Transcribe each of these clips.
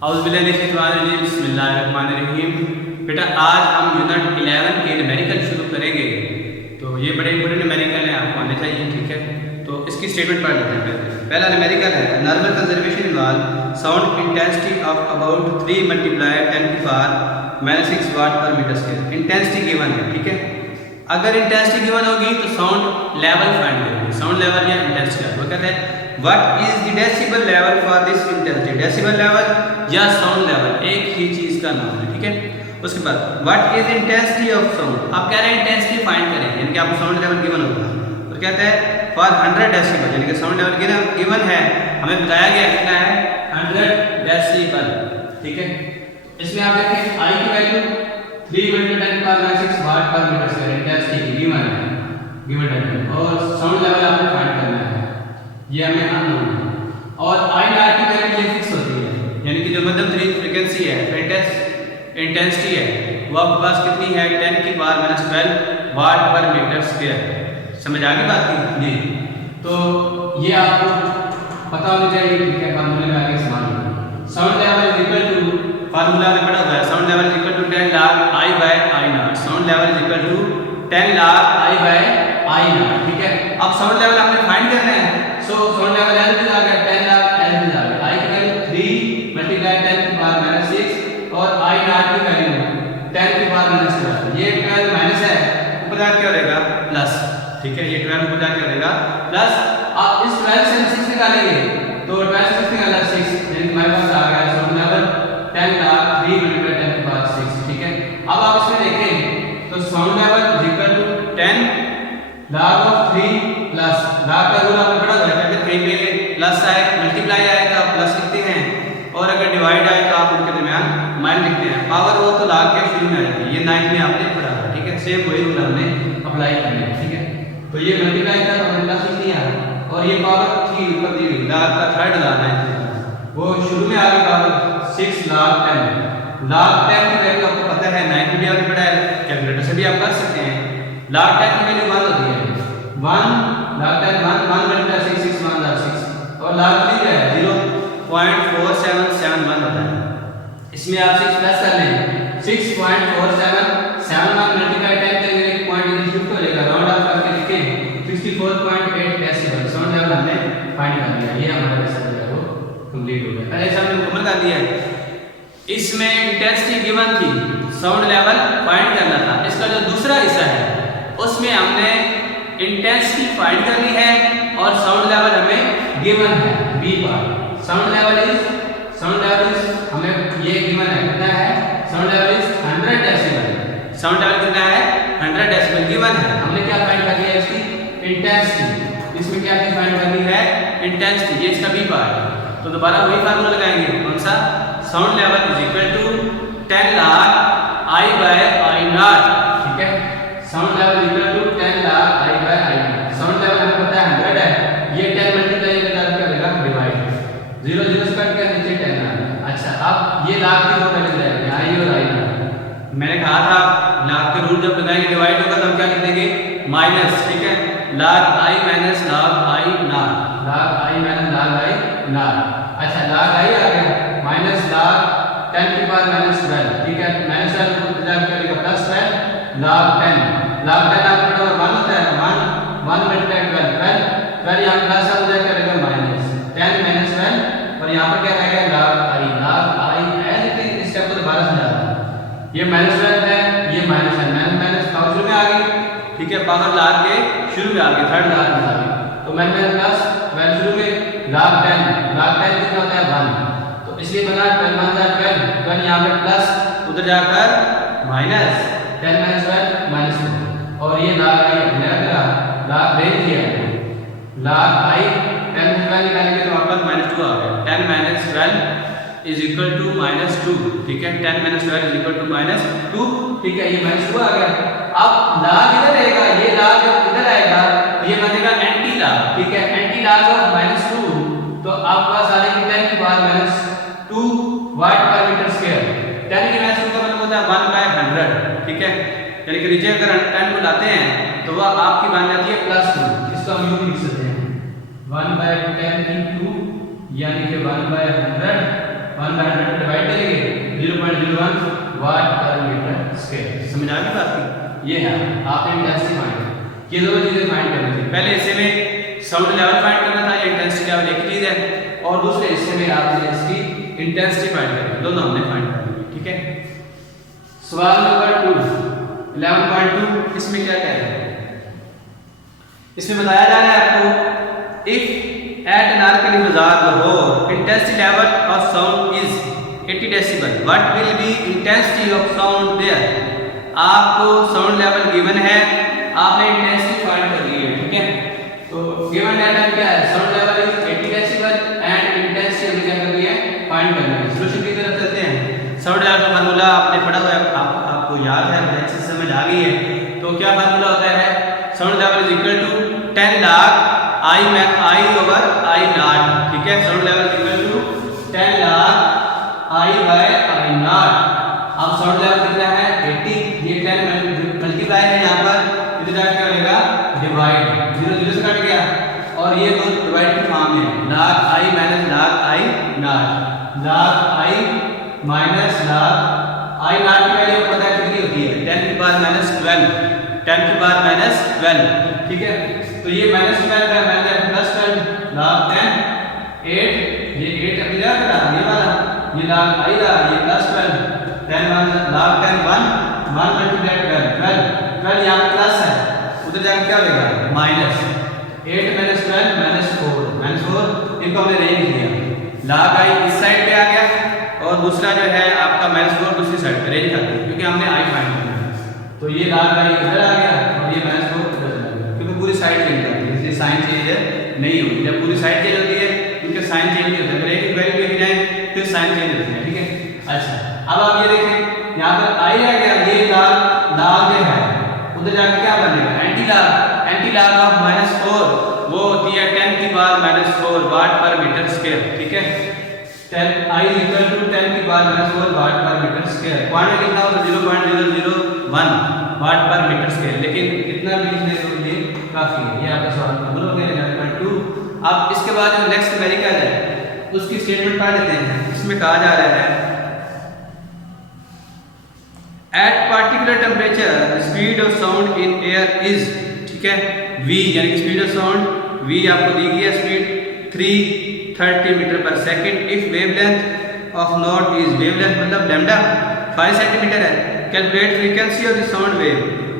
बिस्मिल्लाहिर्रहमानिर्रहीम। बेटा आज हम यूनिट 11 के न्यूमेरिकल शुरू करेंगे। तो ये बड़े इंपॉर्टेंट न्यूमेरिकल हैं, आपको आने चाहिए, ठीक है। तो इसकी स्टेटमेंट पढ़ लेते हैं। पहला न्यूमेरिकल है normal conservation involve sound intensity of about 3 × 10⁻⁻⁶ वाट पर मीटर स्क्वायर। इंटेंसिटी गिवन है, ठीक है। अगर इंटेंसिटी गिवन होगी तो साउंड लेवल फाइंड करेंगे, साउंड लेवल या इंटेंसिटी लेवल। वो कहते हैं what is the decibel level for this intensity. Decibel level या साउंड लेवल एक ही चीज का नाम है, ठीक है। उसके बाद what is intensity of sound. आप कह रहे हैं इंटेंसिटी फाइंड करें, यानी कि आपको साउंड लेवल गिवन होगा। और कहते हैं फॉर 100 डेसिबल, यानी कि साउंड लेवल गिवन है, हमें बताया गया कितना है 100 डेसिबल, ठीक है। इसमें आप देखें आई की वैल्यू 3 × 10⁻⁶ वाट पर मीटर स्क्वायर इंटेंसिटी की गिवन है, गिवन है। और साउंड लेवल आपको फाइंड करना है, ये हमें अननोन है। और आई नॉट की वैल्यू ये फिक्स होती है, यानी कि जो मध्यम तरीन फ्रीक्वेंसी है, इंटेंसिटी है, वो आपके पास कितनी है 10⁻⁻12 वाट पर मीटर स्क्वायर। समझ आ गई बात की जी। तो ये आपको पता होना चाहिए, ठीक है। फार्मूले में आगे समान sound level is equal to, फार्मूला में पढ़ा हुआ है, sound level is equal to 10 log I/I0। Sound level is equal to 10 log I/I0, ठीक है। अब साउंड लेवल हमने फाइंड करना है, सो साउंड लेवल एल भी आ गया 10 लाख एल भी आ गया। आई की वैल्यू 3 × 10⁻⁻⁶ और आई नॉट की वैल्यू 10⁻⁻12। ये 12 माइनस है, ऊपर जाके क्या रहेगा प्लस, ठीक है। ये 12 ऊपर जाके रहेगा प्लस। अब इस 12 से 6 निकालेंगे तो 12 से 6 निकाला 6, यानी हमारे पास आ गया साउंड लेवल 10 लाख 3 × 10⁻⁶, ठीक है। अब आप इसमें देखें तो sound level is equal to 10 log of 3 plus log का रूल आपने पढ़ा था, अगर कहीं पे प्लस आए मल्टीप्लाई आए तो आप प्लस लिखते हैं, और अगर डिवाइड आए तो आप उनके दरमियान माइनस लिखते हैं। पावर वो तो लाख के शुरू में आएगी, ये 9 में आपने पढ़ा था, ठीक है। सेम वही रूल हमने अप्लाई करना है, ठीक है। तो ये मल्टीप्लाई था तो हमने प्लस लिख दिया, और ये पावर थी ऊपर दी हुई लाख का थर्ड लाख है, वो शुरू में आ गई पावर 6 लाख 10 लाख 10 की वैल्यू आपको पता है 9 में भी पढ़ा है, कैलकुलेटर से भी आप कर सकते हैं। लाख 10 की वैल्यू 1 होती है, 1 लाख 10 1 × 6 6 1 लाख 6, और लाख 3 है 0.4771 होता है। इसमें आप 6 प्लस कर लें 6.4771 मल्टीप्लाई 10 करेंगे, एक पॉइंट इधर शिफ्ट हो जाएगा, राउंड ऑफ करके लिखें 64.8 डेसिबल। साउंड लेवल हमने फाइंड कर लिया, ये हमारा लेसन जो है वो कंप्लीट हो गया। पहले हमने मुकम्मल कर दिया है। इसमें इंटेंसिटी गिवन थी, साउंड लेवल फाइंड करना था। इसका जो दूसरा हिस्सा है उसमें हमने इंटेंसिटी फाइंड करनी है और साउंड लेवल हमें गिवन है B part. Sound level is हमें ये गिवन है, कितना है sound level is 100 decibel. Sound level कितना है 100 डेसिबल गिवन है। हमने क्या फाइंड करनी है इसकी इंटेंसिटी। इसमें क्या चीज फाइंड करनी है इंटेंसिटी, ये इसका बी पार्ट है। तो दोबारा वही फार्मूला लगाएंगे, कौन सा sound level is equal to 10 log I/I0, ठीक है। Sound level equal to 10 log I/I0। Sound level हमें पता है 100 है, ये 10 मल्टीप्लाई करके करेगा डिवाइड, 0 0 से कट कर नीचे 10 आ गया। अच्छा अब ये लाख की दो वैल्यू रहेगी आई और I0। मैंने कहा था लाख के रूल जब लगाएंगे डिवाइड होगा तो हम क्या लिख देंगे माइनस, ठीक है। Lakh I minus lakh I0, lakh I minus lakh I0। अच्छा लाख I आ गया माइनस लाख 10⁻⁻12, ठीक है। माइनस 12 को डिवाइड करेगा प्लस 12 लाख 10 आपका 1 होता है, 1 मल्टीप्लाई 12 यहाँ प्लस आ जाए करेगा माइनस 10 माइनस 12, और यहाँ पर क्या रहेगा log I as it is. इस स्टेप को दोबारा समझाता हूँ, ये माइनस 12 है, ये माइनस है, माइनस पावर शुरू में आ गई, ठीक है। पावर लाख के शुरू में आ गई, थर्ड लाख में आ गई, तो माइनस प्लस 12 शुरू में लाख 10 कितना होता है 1, तो इसलिए बना 12 यहाँ पे प्लस, उधर जाकर माइनस 10 माइनस 12 माइनस 2, और ये लाख आई लाख रेंज दिया है, लाख आई 10 में 12 निकालेंगे तो आपका -2 आ गया। 10 माइनस 12 इज इक्वल टू -2, ठीक है। 10 माइनस 12 इज इक्वल टू -2, ठीक है। ये -2 आ गया। अब लाख इधर रहेगा, ये लाख इधर आएगा, ये बनेगा एंटी लाख, ठीक है। एंटी लाख ऑफ -2, तो आपके पास आ जाएगी 10⁻2 वाट पर मीटर स्क्वायर। 10 की -2 का मतलब होता है 1/100, ठीक है। यानी कि नीचे अगर 10 को लाते हैं तो वह आपकी बन जाती है +2, इसको हम यूं लिख सकते हैं 1/10 × यानी कि 1/100 1 बाय 100 डिवाइड करेंगे 0.01 वाट पर मीटर स्क्वायर। समझ आ गई बात की? ये है आपने इंटेंसिटी फाइंड, ये दोनों चीजें फाइंड करनी थी। पहले हिस्से में साउंड लेवल फाइंड करना था, ये इंटेंसिटी लेवल एक चीज है, और दूसरे हिस्से में आपने इसकी इंटेंसिटी फाइंड करनी है, दोनों हमने फाइंड करनी है। ठीक है, सवाल नंबर 2 11.2, इसमें क्या कह रहे हैं? इसमें बताया जा रहा है आपको if at an Anarkali Bazaar Lahore intensity level of sound is 80 decibel what will be intensity of sound there. आपको साउंड लेवल गिवन है, आपने इंटेंसिटी फाइंड कर ली है। ठीक है, तो गिवन डाटा क्या है? Sound level is 80 decibel and intensity हमने क्या करनी है? फाइंड करनी है। सॉल्यूशन की तरफ चलते हैं। साउंड लेवल का फार्मूला आपने पढ़ा हुआ है, आपको याद है, अच्छे से समझ आ गई है। तो क्या फार्मूला होता है? Sound level is equal to 10 log I over I naught। ठीक है, sound level is equal to 10 log I by I naught। अब साउंड लेवल कितना है? 80, ये 10 मल्टीप्लाई है यहाँ पर, इधर जाके क्या होगा? डिवाइड, 0 0 से कट गया, और ये दो डिवाइड की फॉर्म में lakh I minus lakh I naught, lakh I minus lakh I naught की वैल्यू पता है कितनी होती है? 10 की पावर माइनस 12, 10 की पावर माइनस 12। ठीक है, तो ये माइनस 12 है, माइनस प्लस 12, लाख 10 8, ये 8 अभी जा रहा है, ये वाला ये लाख आई रहा, ये प्लस 12 10 1 लाख 10 1 1 मल्टीप्लाई 12 यहाँ पे प्लस है, उधर जाकर क्या होगा? माइनस 8 माइनस 12 माइनस 4 इनको हमने रेंज दिया, लाख आई इस साइड पे आ गया और दूसरा जो है आपका माइनस 4 दूसरी साइड पे रेंज कर दिया, क्योंकि हमने आई फाइंड किया। तो ये लाख आई इधर आ गया और ये माइनस 4 इधर चला गया, क्योंकि पूरी साइड चेंज करती है, इसलिए साइन चेंज नहीं होगी। जब पूरी साइड चेंज होती है उनके साइन चेंज नहीं होते, अगर एक वैल्यू लेके जाए फिर साइन चेंज होते हैं। ठीक है, अच्छा अब आप ये देखें, यहाँ पर आई आ गया, ये लाख जो है उधर जाकर क्या बनेगा? एंटी लाख ऑफ माइनस 4 वो होती है 10 की पावर माइनस 4 वाट पर मीटर स्क्वायर। ठीक है, 10 आई इक्वल टू 10 की पावर माइनस 4 वाट पर मीटर स्क्वायर। क्वांटिटी कितना होता है? 0.001 वाट पर मीटर स्क्वायर, लेकिन इतना भी लिखने के लिए काफी है। ये आपका सवाल नंबर हो गया 11.2। अब इसके बाद जो नेक्स्ट अमेरिका है उसकी स्टेटमेंट पढ़ लेते हैं। इसमें कहा जा रहा है eight particular temperature speed of sound in air is, ठीक है, v यानी कि स्पीड ऑफ साउंड v आपको दी गई है, speed 330 metre per second if wavelength of note is, wavelength मतलब लैम्डा 5 सेंटीमीटर है। Calculate frequency of the sound wave,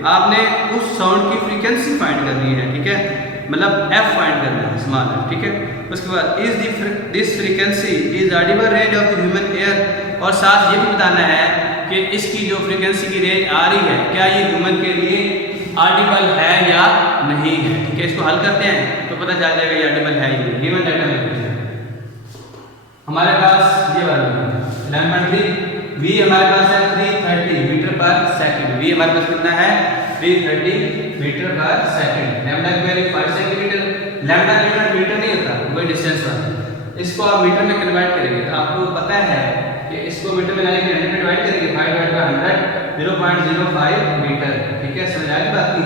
आपने उस साउंड की फ्रीक्वेंसी फाइंड करनी है। ठीक है, मतलब f फाइंड करना है, स्मॉल है। ठीक है, उसके बाद is this frequency is Audible range of the human air, और साथ ये भी बताना है कि इसकी जो फ्रीक्वेंसी की रेंज आ रही है क्या ये ह्यूमन के लिए ऑडिबल है या नहीं है। ठीक है, इसको हल करते हैं तो पता चल जाएगा ये ऑडिबल है या नहीं। गिवन डाटा में हमारे पास ये वाला 11.3 v हमारे पास है 330 मीटर पर सेकंड, v हमारे पास कितना है? 330 मीटर पर सेकंड। लैम्डा की वैल्यू 5 सेंटीमीटर, लैम्डा मीटर नहीं होता, वही डिस्टेंस वाला। इसको आप मीटर में कन्वर्ट करेंगे तो आपको पता है कि इसको मीटर में लाने के 100 में डिवाइड करेंगे, 5/100 0.05 मीटर। ठीक है, समझ आ गई बात की।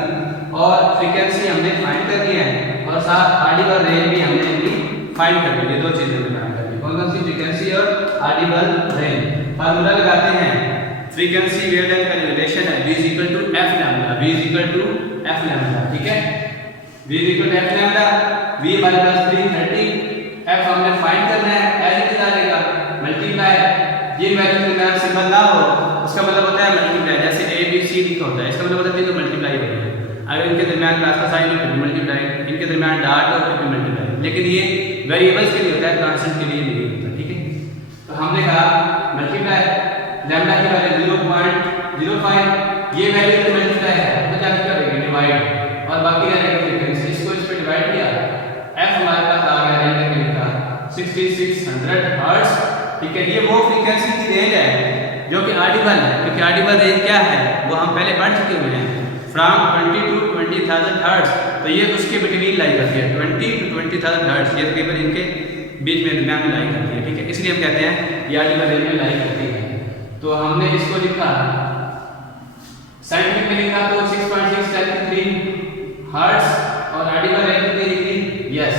और फ्रीक्वेंसी हमने फाइंड कर ली है और साथ ऑडिबल रेंज भी हमने इनकी फाइंड कर ली, ये दो चीजें हमने फाइंड कर ली, कौन सी? फ्रीक्वेंसी और ऑडिबल रेंज। फार्मूला लगाते हैं, फ्रीक्वेंसी वेवलेंथ का रिलेशन है v = f lambda, v = f lambda. ठीक है, v = f लैम्डा, v हमारे पास 330, f हमने फाइंड करना है, l कितना आएगा? मल्टीप्लाई, ये वैल्यू में सिंबल ना हो उसका मतलब होता है मल्टीप्लाई, जैसे a b c d का होता है, इसका मतलब होता है तो मल्टीप्लाई हो रही है। अगर इनके दरमियान क्लास का साइन हो तो मल्टीप्लाई, इनके दरमियान डॉट हो तो मल्टीप्लाई, लेकिन ये वेरिएबल्स के लिए होता है, कांस्टेंट के लिए नहीं होता। ठीक है, तो हमने कहा मल्टीप्लाई, लैम्डा की वैल्यू 0.05, ये वैल्यू तो मल्टीप्लाई है तो क्या करेंगे? डिवाइड, और बाकी रहेगा फ्रीक्वेंसी, इसको इस पे डिवाइड किया, f हमारे पास आ गया रेंज का 6600 हर्ट्ज। ठीक है, ये वो फ्रीक्वेंसी की रेंज है जो कि ऑडिबल है, क्योंकि ऑडिबल रेंज क्या है वो हम पहले पढ़ चुके हुए हैं, फ्रॉम 20 to 20,000 हर्ट्ज। तो ये उसके बिटवीन लाई करती है, 20 to 20,000 हर्ट्ज, ये तकरीबन इनके बीच में दरमियान में लाई करती है। ठीक है, इसलिए हम कहते हैं ये ऑडिबल रेंज में लाई करती है। तो हमने इसको लिखा साइंटिफिक में लिखा तो 6.6 × 10³ हर्ट्ज और ऑडिबल रेंज में लिखी, यस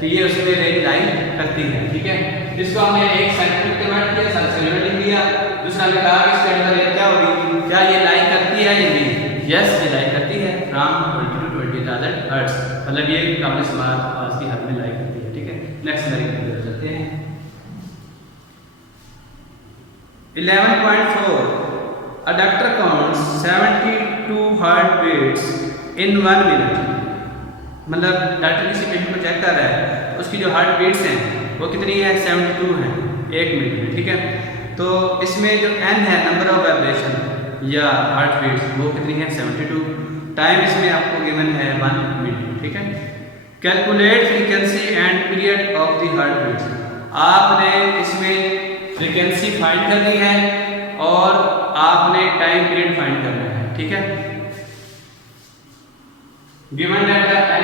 कि ये उसमें रेंज लाइन करती है, ठीक है। इसको हमने एक सेंटीमीटर कन्वर्ट किया, सेंटीमीटर लिख लिया। दूसरा हमने कहा कि इसके अंदर रेंज क्या होगी, क्या ये लाइन करती है या नहीं? यस, ये लाइन करती है फ्रॉम 20 to 20,000 हर्ट्ज, मतलब ये काबिल शुमार आवाज़ की हद में लाइन करती है, ठीक है। नेक्स्ट मेरिकल की तरफ चलते हैं। 11.4 A doctor counts 72 heart beats in 1 minute। मतलब डॉक्टर किसी पेशेंट को चेक कर रहा है, उसकी जो हार्ट बीट्स हैं वो कितनी है, 72 हैं 1 मिनट में, ठीक है। तो इसमें जो n है, नंबर ऑफ वाइब्रेशन या हार्ट बीट्स, वो कितनी है, 72। टाइम इसमें आपको गिवन है 1 मिनट, ठीक है। Calculate frequency and period of the heart beats. आपने इसमें फ्रीक्वेंसी फाइंड करनी है और आपने टाइम पीरियड फाइंड करना है, ठीक है। Given data n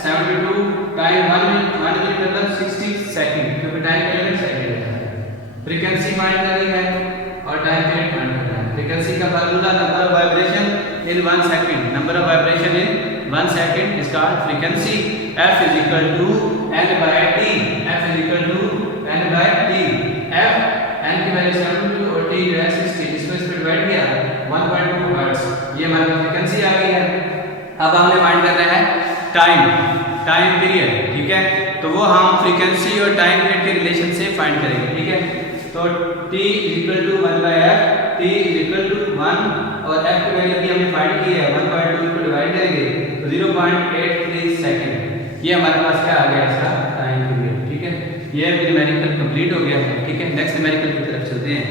72, time 1 minute मतलब 60 सेकंड, क्योंकि टाइम पीरियड सेकंड रहता है। फ्रीक्वेंसी फाइंड करनी है और टाइम पीरियड फाइंड करना है। फ्रीक्वेंसी का formula number of vibration in 1 second, number of vibration in 1 second is called frequency. f is equal to n by t, f is equal to n by t। f n की value 72 और t जो है 60, इसको इस पे divide किया 1.2 hertz, ये हमारी फ्रीक्वेंसी आ गई है। अब हमने फाइंड करना है टाइम पीरियड, ठीक है। तो वो हम फ्रीक्वेंसी और टाइम पीरियड के रिलेशन से फाइंड करेंगे, ठीक है। तो t is equal to 1 by f, t is equal to 1 और f की वैल्यू भी हमने फाइंड की है 1.2 को डिवाइड करेंगे तो 0.83 सेकंड, ये हमारे पास क्या आ गया इसका टाइम पीरियड, ठीक है। ये न्यूमेरिकल कंप्लीट हो गया है, ठीक है। नेक्स्ट न्यूमेरिकल की तरफ चलते हैं।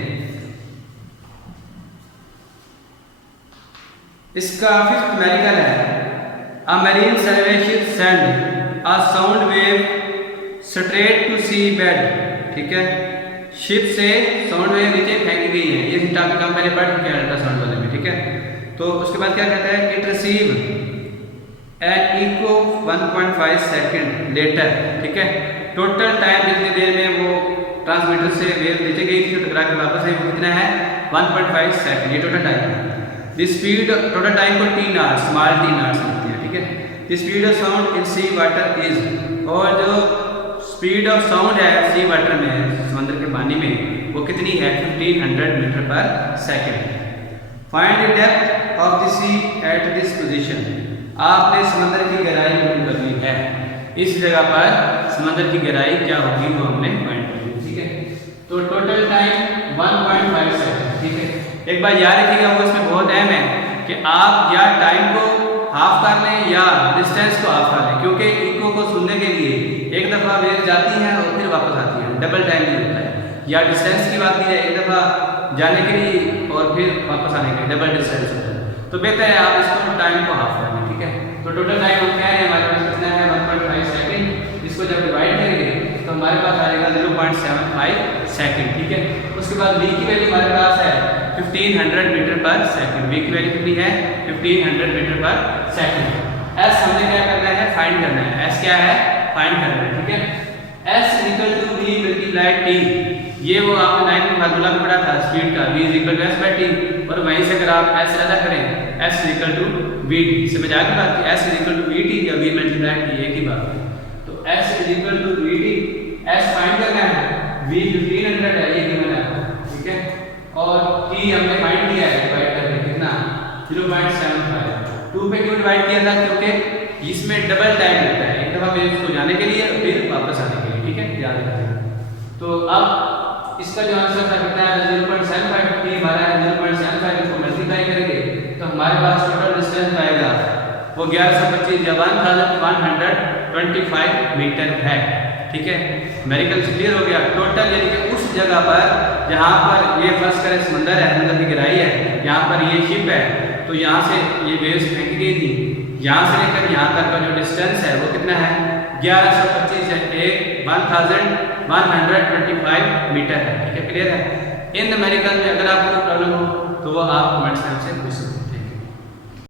इसका फिफ्थ न्यूमेरिकल है A marine salvation send a sound wave straight to sea bed, ठीक है। शिप से साउंड वेव नीचे फेंकी गई है, ये टॉपिक हम पहले पढ़ चुके हैं अल्ट्रासाउंड वाले में, ठीक है। तो उसके बाद क्या कहता है, it receive an echo 1.5 second later, ठीक है। टोटल टाइम जितनी देर में वो ट्रांसमीटर से वेव नीचे गई थी टकरा के वापस आई, वो कितना है 1.5 सेकंड, ये टोटल टाइम है। द स्पीड टोटल टाइम को t naught, small t naught से लिखते हैं, ठीक है। The speed of sound in sea water is, और जो स्पीड ऑफ साउंड है सी वाटर में, समुद्र के पानी में, वो कितनी है 1500 metre per second. Find the depth of the sea at this position. आपने समुद्र की गहराई मालूम करनी है, इस जगह पर समुद्र की गहराई क्या होगी वो हमने फाइंड करनी है, ठीक है। तो टोटल टाइम 1.5 सेकंड, ठीक है। एक बार याद रखिएगा, वो इसमें बहुत अहम है कि आप या टाइम को हाफ कर लें या डिस्टेंस को हाफ कर लें, क्योंकि इको को सुनने के लिए एक दफ़ा वेव जाती है और फिर वापस आती है, डबल टाइम नहीं होता है। या डिस्टेंस की बात की जाए, एक दफ़ा जाने के लिए और फिर वापस आने के लिए डबल डिस्टेंस होता है। तो बेहतर है आप इसको टाइम को हाफ कर लें, ठीक है। तो टोटल टाइम हम कह रहे हैं हमारे पास कितना है 1.5 सेकंड, इसको जब डिवाइड करेंगे तो हमारे पास आएगा 0.75 सेकंड, ठीक है। उसके बाद v की वैल्यू हमारे पास है 1500 मीटर पर सेकंड, v की वैल्यू कितनी है 1500 मीटर पर सेकंड। s हमने क्या करना है, फाइंड करना है। s क्या है, फाइंड करना है, ठीक है। s equal to v multiply t, ये वो आपने 9 में फार्मूला पढ़ा था स्पीड का, v equal to s by t, और वहीं से अगर आप s ज्यादा करें s इक्वल टू vt, समझ आ गई बात कि s इक्वल टू vt या v मल्टीप्लाई t एक ही बात है। तो s equal to vt, s find करना है, v 1500 है ये गिवन है, ठीक है। और t हमने फाइंड किया है डिवाइड करके कितना 0.75। 2 पे क्यों डिवाइड किया था, क्योंकि इसमें डबल टाइम लगता है, एक दफा वेव्स को जाने के लिए फिर वापस आने के लिए, ठीक है, याद रखिएगा। तो अब इसका जो आंसर था कितना है 0.75, t हमारा है 0.75, इसको मल्टीप्लाई करेंगे तो हमारे पास टोटल डिस्टेंस आएगा वो 1125 या 1125 मीटर है, ठीक है। न्यूमेरिकल क्लियर हो गया। टोटल यानी कि उस जगह पर जहाँ पर ये फर्स्ट करें समंदर है, समंदर की गहराई है, यहाँ पर ये शिप है, तो यहाँ से ये वेव्स फेंकी गई थी, यहाँ से लेकर यहाँ तक का जो डिस्टेंस है वो कितना है 1125 है, 1125 मीटर है, ठीक है, क्लियर है। इन न्यूमेरिकल में अगर आपको प्रॉब्लम हो तो वो आप कमेंट्स में हमसे पूछ सकते हैं।